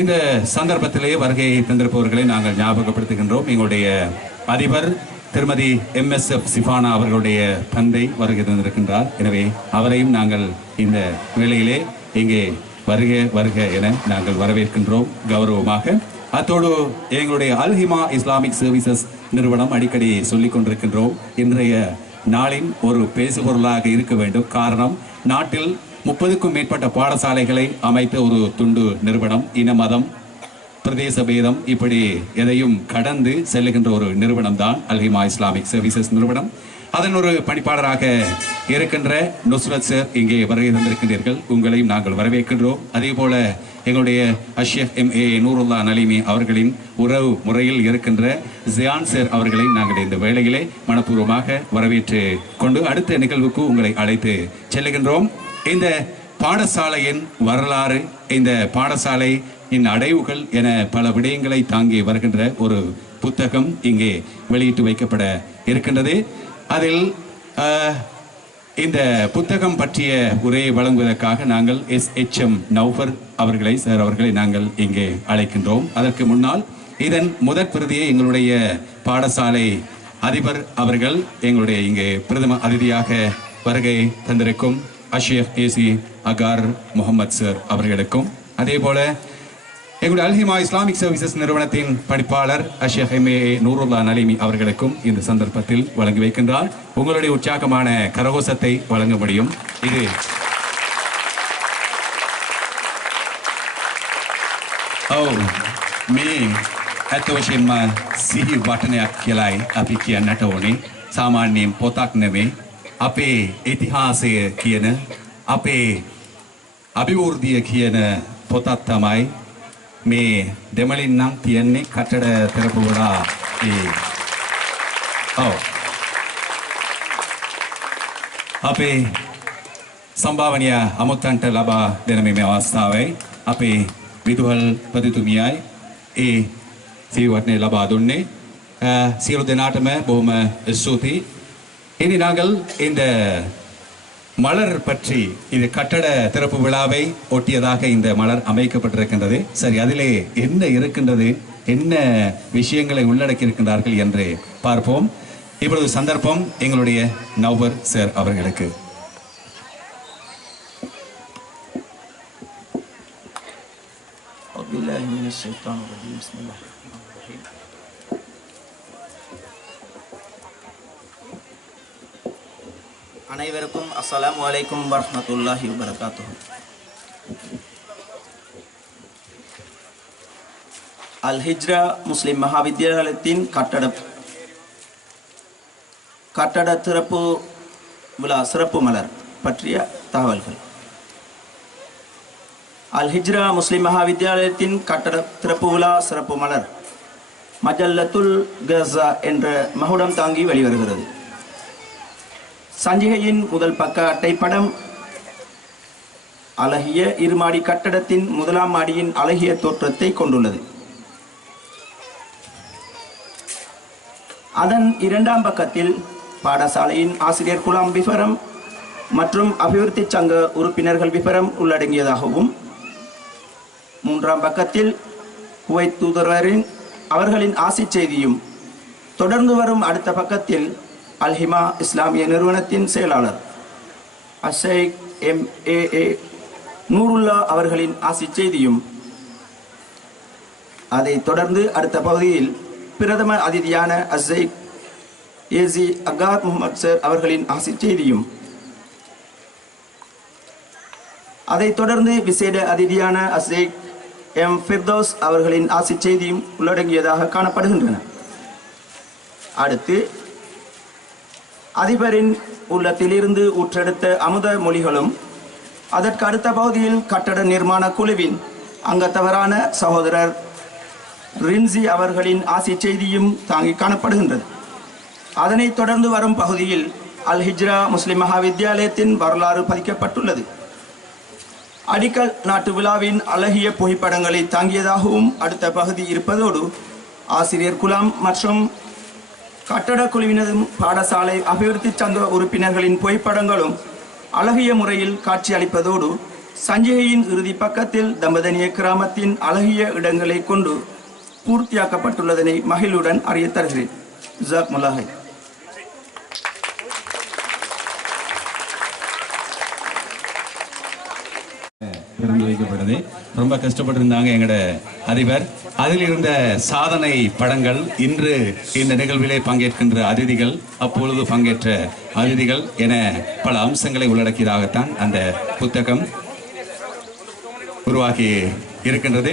இந்த சந்தர்ப்பத்திலே வருகை தந்திருப்பவர்களை நாங்கள் ஞாபகப்படுத்துகின்றோம். எங்களுடைய அதிபர் திருமதி MSF சிஃபானா அவர்களுடைய தந்தை வருகை தந்திருக்கின்றார். எனவே அவரையும் நாங்கள் இந்த வேளையிலே இங்கே வருக வருக என நாங்கள் வரவேற்கின்றோம் கௌரவமாக. அத்தோடு எங்களுடைய அல்ஹிமா இஸ்லாமிக் சர்வீசஸ் நிறுவனம் அடிக்கடி சொல்லிக் கொண்டிருக்கின்றோம், இன்றைய நாளின் ஒரு பேசுபொருளாக இருக்க வேண்டும். காரணம், நாட்டில் 30க்கும் மேற்பட்ட பாடசாலைகளை அமைத்த ஒரு துண்டு நிறுவனம். இன மதம் பிரதேச பேதம் இப்படி எதையும் கடந்து செல்லுகின்ற ஒரு நிறுவனம் தான் அல்ஹிமா இஸ்லாமிக் சர்வீசஸ் நிறுவனம். அதன் ஒரு பணிப்பாளராக இருக்கின்ற நுஸ்ரத் சார் இங்கே வருகை தந்திருக்கின்றீர்கள். உங்களையும் நாங்கள் வரவேற்கின்றோம். அதே போல எங்களுடைய அஷ்ஷேக் MA நூருல்லா நலிமி அவர்களின் உறவு முறையில் இருக்கின்ற ஜியான் சார் அவர்களை நாங்கள் இந்த வேளையிலே மனப்பூர்வமாக வரவேற்று கொண்டு அடுத்த நிகழ்வுக்கு உங்களை அழைத்து செல்லுகின்றோம். இந்த பாடசாலையின் வரலாறு, இந்த பாடசாலையின் அடைவுகள் என பல விடயங்களை தாங்கி வருகின்ற ஒரு புத்தகம் இங்கே வெளியிட்டு வைக்கப்பட இருக்கின்றது. அதில் இந்த புத்தகம் பற்றிய உரையை வழங்குவதற்காக நாங்கள் SHM நௌஃபர் அவர்களை சார் அவர்களை நாங்கள் இங்கே அழைக்கின்றோம். அதற்கு முன்னால் இதன் முதற் பிரதியை எங்களுடைய பாடசாலை அதிபர் அவர்கள் எங்களுடைய இங்கே பிரதம அதிதியாக வருகை தந்திருக்கும் அஷ்ஷேக் AC அகார் முகமது சார் அவர்களுக்கும், அதே போல எங்களுடைய அல்ஹிமா இஸ்லாமிக் சர்வீசஸ் நிறுவனத்தின் பணிப்பாளர் அஷ்ஷேக் MA நூருல்லா நலிமி அவர்களுக்கும் இந்த சந்தர்ப்பத்தில் வழங்கி வைக்கின்றார். உங்களுடைய உற்சாகமான கரகோஷத்தை வழங்க முடியும். இது මේ ඇත්ත වශයෙන්ම සිහි වටනයක් කියලායි අපි කියන්නට ඕනේ. සාමාන්‍යයෙන් පොතක් නෙමේ, අපේ ඉතිහාසය කියන, අපේ අභිවෘද්ධිය කියන පොතක් තමයි මේ දෙමළින් නම් තියන්නේ කටඩ කරපු වඩා අපේ සම්භාවනීය අමුත්තන්ට ලබා දෙන මේ අවස්ථාවයි අපේ විදුහල් පතිතුමියයි ඒ සිහිවටනේ ලබා දුන්නේ. සියලු දෙනාටම බොහොම ස්තුතියි. இனி நாங்கள் இந்த மலர் பற்றி, இது கட்டட திறப்பு விழாவை ஒட்டியதாக இந்த மலர் அமைக்கப்பட்டிருக்கின்றது. சரி, அதிலே என்ன இருக்கின்றது, என்ன விஷயங்களை உள்ளடக்கி இருக்கின்றார்கள் என்று பார்ப்போம். இப்பொழுது சந்தர்ப்பம் எங்களுடைய நௌபர் சார் அவர்களுக்கு. அனைவருக்கும் அஸ்ஸலாமு அலைக்கும் வரஹ்மத்துல்லாஹி வபரகாத்துஹு. அல் ஹிஜ்ரா முஸ்லிம் மகாவித்யாலயத்தின் கட்டட திறப்பு விழா சிறப்பு மலர் பற்றிய தகவல்கள். அல் ஹிஜ்ரா முஸ்லிம் மகாவித்யாலயத்தின் கட்டட திறப்பு விழா சிறப்பு மலர் மஜல்லத்துல் கஸா என்ற மகுடம் தாங்கி வெளிவருகிறது. சஞ்சிகையின் முதல் பக்க அட்டைப்படம் அழகிய இருமாடி கட்டடத்தின் முதலாம் மாடியின் அழகிய தோற்றத்தை கொண்டுள்ளது. அதன் இரண்டாம் பக்கத்தில் பாடசாலையின் ஆசிரியர் குலாம் விவரம் மற்றும் அபிவிருத்தி சங்க உறுப்பினர்கள் விவரம் உள்ளடங்கியதாகவும், மூன்றாம் பக்கத்தில் குவைத் தூதரரின் அவர்களின் ஆசி செய்தியும், தொடர்ந்து வரும் அடுத்த பக்கத்தில் அல்ஹிமா இஸ்லாமிய நிறுவனத்தின் செயலாளர் அஷ்ஷேக் MA நூருல்லா அவர்களின் ஆசி செய்தியும், அதை தொடர்ந்து அடுத்த பகுதியில் பிரதம அதிதியான அஷ்ஷேக் AC அகார் முகமது சார் அவர்களின் ஆசி செய்தியும், அதை தொடர்ந்து விசேட அதிதியான அஷ்ஷேக் M ஃபிர்தௌஸ் அவர்களின் ஆசி செய்தியும் உள்ளடங்கியதாக காணப்படுகின்றன. அடுத்து அதிபரின் உள்ளத்திலிருந்து ஊற்றெடுத்த அமுத மொழிகளும், அதற்கு அடுத்த பகுதியில் கட்டட நிர்மாண குழுவின் அங்கத்தவரான சகோதரர் ரின்சி அவர்களின் ஆசி செய்தியும் தாங்கி காணப்படுகின்றது. அதனைத் தொடர்ந்து வரும் பகுதியில் அல் ஹிஜ்ரா முஸ்லிம் மகாவித்யாலயத்தின் வரலாறு பதிக்கப்பட்டுள்ளது. அடிக்கல் நாட்டு விழாவின் அழகிய புகைப்படங்களை தாங்கியதாகவும் அடுத்த பகுதி இருப்பதோடு, ஆசிரியர் குலாம் மற்றும் கட்டட குழுவினரும் பாடசாலை அபிவிருத்தி சங்க உறுப்பினர்களின் புகைப்படங்களும் அழகிய முறையில் காட்சி அளிப்பதோடு, சஞ்சிகையின் இறுதி பக்கத்தில் தம்பதனிய கிராமத்தின் அழகிய இடங்களை கொண்டு பூர்த்தியாக்கப்பட்டுள்ளதனை மகிழ்வுடன் அறிய தருகிறேன். ஜாக் முல்லாஹை. திறந்து வைக்கப்பட்டது. ரொம்ப கஷ்டப்பட்டிருந்தாங்க எங்களோட அதிபர். அதில் இருந்த சாதனை படங்கள், இன்று இந்த நிகழ்விலே பங்கேற்கின்ற அதிதிகள், அப்பொழுது பங்கேற்ற அதிதிகள் என பல அம்சங்களை உள்ளடக்கியதாகத்தான் அந்த புத்தகம் உருவாகி இருக்கின்றது.